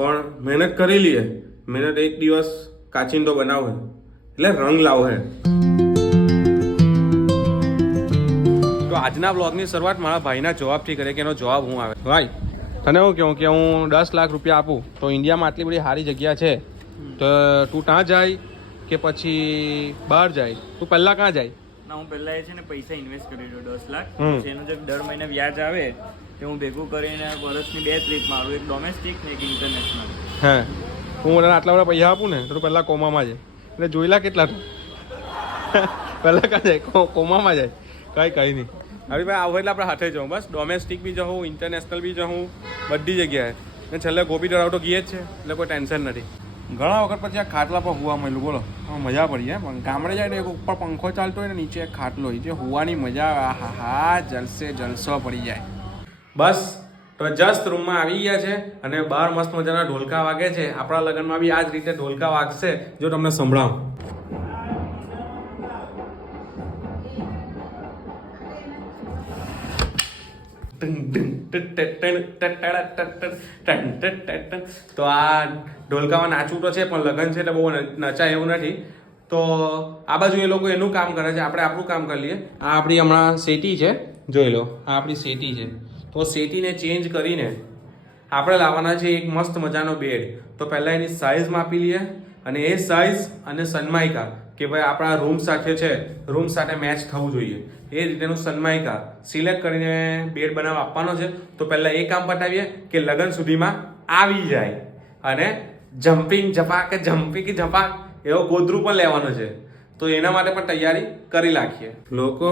પણ મહેનત કરી લઈએ. મહેનત એક દિવસ કાચિંડો બનાવે એટલે રંગ લાવે. તો આજના બ્લોગની શરૂઆત મારા ભાઈના જવાબથી કરે કે એનો જવાબ હું આવે. ભાઈ તને હું કહું કે હું 10 લાખ રૂપિયા આપું તો ઇન્ડિયામાં આટલી બધી સારી જગ્યા છે તો તું ત્યાં જાય કે પછી બહાર જાય? તું પહેલા ક્યાં જાય? ના, હું પહેલા એ છે ને પૈસા ઇન્વેસ્ટ કરી દઉં 10 લાખ. જેનું જે દર મહિને વ્યાજ આવે તે હું ભેગું કરીને વર્ષની 2 ટ્રીપ મારું, એક ડોમેસ્ટિક ને એક ઇન્ટરનેશનલ. હે, હું મને આટલા બધા પૈસા આપું ને તો પહેલા કોમામાં જાય. એટલે જોઈલા કેટલા પહેલા ક્યાં જાય? કોમામાં જાય. કઈ નહીં. હવે ભાઈ આવું એટલે આપણે હાથે જાઉં, બસ ડોમેસ્ટિક બી જાઉં, ઇન્ટરનેશનલ બી જાઉં, બધી જગ્યાએ. ને છેલ્લે ગોપી તળાવ તો ગઈએ જ છે એટલે કોઈ ટેન્શન નથી. ઘણા વખત પછી આ ખાટલા પર હોવા મળ્યું. બોલો, મજા પડી જાય. પણ ગામડે જાય ને એક ઉપર પંખો ચાલતો હોય ને નીચે એક ખાટલો હોય, જે હોવાની મજા, હા જલસો પડી જાય. બસ તો જસ્ટ રૂમમાં આવી ગયા છે અને બહાર મસ્ત મજાના ઢોલકા વાગે છે. આપણા લગ્નમાં બી આ જ રીતે ઢોલકા વાગશે, જો તમને સંભળાવું. તો આ ઢોલકામાં નાચવું તો છે પણ લગ્ન છે એટલે બહુ નચાય એવું નથી. તો આ બાજુ એ લોકો એનું કામ કરે છે, આપણે આપણું કામ કરી લઈએ. આ આપણી હમણાં સેટી છે, જોઈ લો, આ આપણી સેટી છે. તો સેટીને ચેન્જ કરીને આપણે લાવવાના છે એક મસ્ત મજાનો બેડ. તો પહેલાં એની સાઇઝ માપી લઈએ અને એ સાઇઝ અને સનમાઇકા કે ભાઈ આપણા રૂમ સાથે છે, રૂમ સાથે મેચ થવું જોઈએ એ રીતેનું સનમાઇકા સિલેક્ટ કરીને બેડ બનાવવા આપવાનો છે. તો પહેલાં એ કામ પતાવીએ કે લગ્ન સુધીમાં આવી જાય અને જમ્પિંગ ઝપાક એવો ગોદરું પણ લેવાનો છે. તો એના માટે પણ તૈયારી કરી નાખીએ. લોકો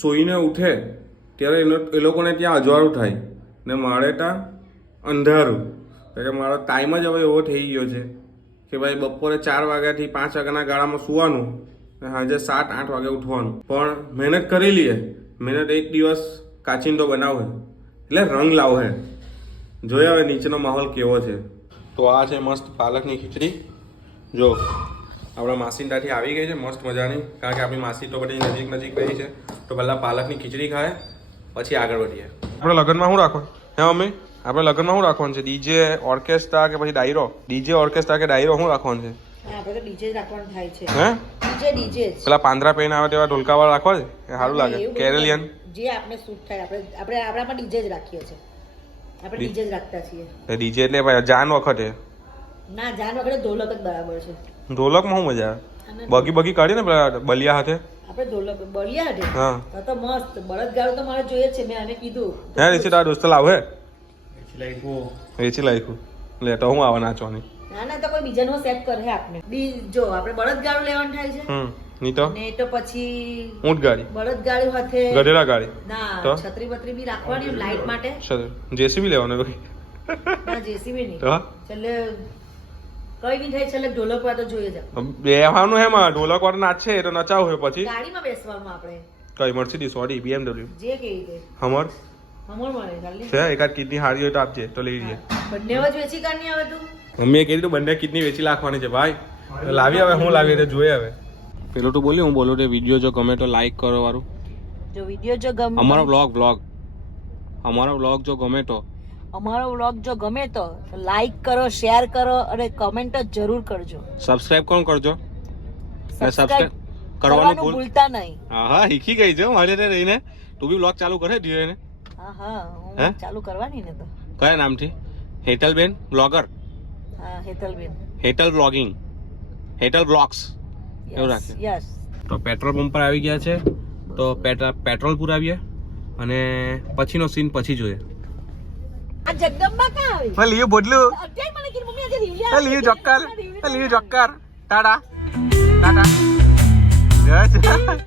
સૂઈને ઉઠે ત્યારે એ લોકોને ત્યાં અજવાળું થાય ને મારે ત્યાં અંધારું. એટલે મારો ટાઈમ જ હવે એવો થઈ ગયો છે કે ભાઈ બપોરે 4 વાગ્યાથી 5 વાગ્યાના ગાળામાં સૂવાનું, સાંજે 7-8 વાગે ઉઠવાનું. પણ મહેનત કરી લઈએ. મહેનત એક દિવસ કાચિંડો બનાવે એટલે રંગ લાવે. જોઈએ હવે નીચેનો માહોલ કેવો છે. તો આ છે મસ્ત પાલકની ખીચડી. જો આપણા માસી ત્યાંથી આવી ગઈ છે મસ્ત મજાની, કારણ કે આપણી માસી તો બધી નજીક રહી છે. તો પહેલાં પાલકની ખીચડી ખાય પછી આગળ વધીએ. આપણે લગ્નમાં શું રાખવાનું હે મમ્મી? આપણે લગ્નમાં શું રાખવાનું છે? ડીજે, ઓર્કેસ્ટ્રા કે પછી ડાયરો? ડીજે, ઓર્કેસ્ટ્રા કે ડાયરો શું રાખવાનું છે? આપણે તો ડીજે જ રાખવાનું થાય છે. હે? ડીજે જ. પેલા પાંદરા પહેરીને આવે તેવા ઢોલકાવાળા રાખવા છે? સારું લાગે. કેરેલિયન જે આપણે સૂટ થાય આપણે આપણામાં ડીજે જ રાખીએ છીએ. આપણે ડીજે જ રાખતા છીએ. ડીજે એટલે ભાઈ જાન વખતે ના, જાન વખતે ઢોલક જ બરાબર છે. ઢોલકમાં શું મજા આવે? બગી કાઢી ને પેલા બલિયા હાથે. આપણે ઢોલક બળિયા હાથે. હા તો મસ્ત બળદગાડું તો મારે જોઈએ છે. મેં આને કીધું હે રીસી તારા દોસ્ત લાવે વેચી લાખ્યું લે તો હું આવા નાચવાની. ના તો કોઈ બીજાનો સેટ કરે આપને. જો આપણે બળદગાડું લેવાનું થાય છે. નહીં તો ને તો પછી ઊંટ ગાડી, બળદગાડું સાથે ગધેડા ગાડી. ના, છત્રી બત્રી બી રાખવાની લાઈટ માટે. જેસીબી લેવાનું ભાઈ. ના, જેસીબી નહીં. તો છેલ્લે કઈ નહીં થાય, છેલ્લે ઢોલક વાળો જોઈએ જ. બેહવાનું હે માં, ઢોલક વાળો નાચે તો નચાવ હોય પછી ગાડીમાં બેસવાનું આપણે. કઈ મર્સિડીઝ, ઓડી, BMW જે કે રીતે હમર મળે ખાલી છે. એકાદ કિડની હારી હોય તો આપજે તો લઈ લઈએ. બંને જ વેચી કાઢની આવે તું. મમ્મીએ કીધું બંને કિડની વેચી નાખવાની છે ભાઈ. લાવી હવે હું લાવી એટલે જોઈએ હવે. પેલો તો બોલી હું બોલું તે વિડીયો જો ગમે તો લાઈક કરો વાળું. જો વિડીયો જો ગમે, અમારો વ્લોગ જો ગમે તો લાઈક કરો, શેર કરો અને કમેન્ટ જરૂર કરજો. સબસ્ક્રાઇબ કોણ કરજો ને સબસ્ક્રાઇબ કરવાનું ભૂલતા નહીં. હા શીખી ગઈ છે મારે રહીને. તું બી વ્લોગ ચાલુ કરે ધીરે ને? હા હું ચાલુ કરવાની ને. તો કયા નામથી? હેટલબેન બ્લોગર. હા, હેટલબેન. હેટલ બ્લોગિંગ, હેટલ બ્લોગ્સ એવું રાખે. યસ. તો પેટ્રોલ પંપ પર આવી ગયા છે. તો પેટ્રોલ પુરાવીએ અને પછીનો સીન પછી જોઈએ. આ જગદંબા ક્યાં આવી? લીવ બોડલું અત્યારે મને કીધું મમ્મી આજે રીવલિયા લીવ જોક્કર ટાટા ટાટા જય